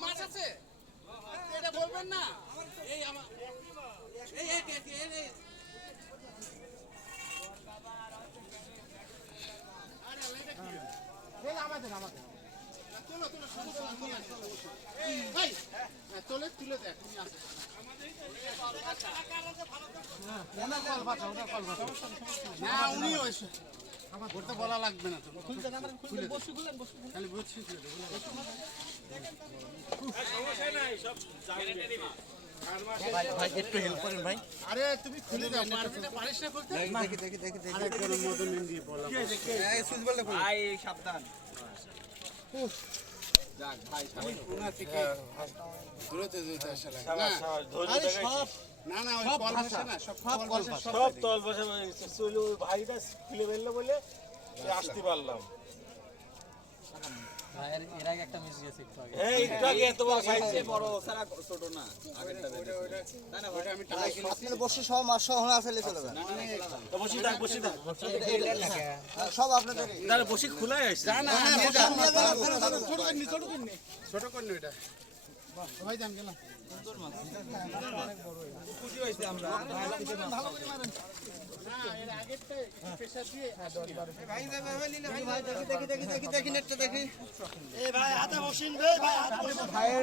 মাছ আছে এটা বলবেন না এই আমার আমাদের তুলে দেখ আমার ঘুরতে বলা লাগবে না তো খালি বসছি ভাই একটু হেল্প করেন ভাই। আরে তুমি খুলে দাও পারিস না খুলতে দেখি আরেকজন মদন দিয়ে বললাম এই সুইচ বললে ভাই সাবধান যাক ভাই কোনা থেকে দূরতে যেতে আসলে আরে সব না ওই কল ভাষা না সব তল ভাষা চলে ওই ভাইটা খুলে বেরলো বলে আসতে পারলাম। ভাইয়ের এর আগে একটা মিস গেছে একটু আগে একটু আগে এত বড় সাইজে বড় সারা ছোট না আগেরটা না না ওটা আমি টাকা কিনেছি আপনি বসে সব মাছ সহ না ফেলে চলে যান তো বসি থাক সব আপনাদের তাহলে বসি খোলাই আছে না ছোট করনি এটা ভাই জান গেলাম সুন্দর মাছ অনেক বড় খুশি হইছে আমরা ভালো করে মারেন না এর আগেরটা প্রেসার দিয়ে ভাই ভাই দেখি নেটটা দেখি এই ভাই হাতে বসিন ভাই হাত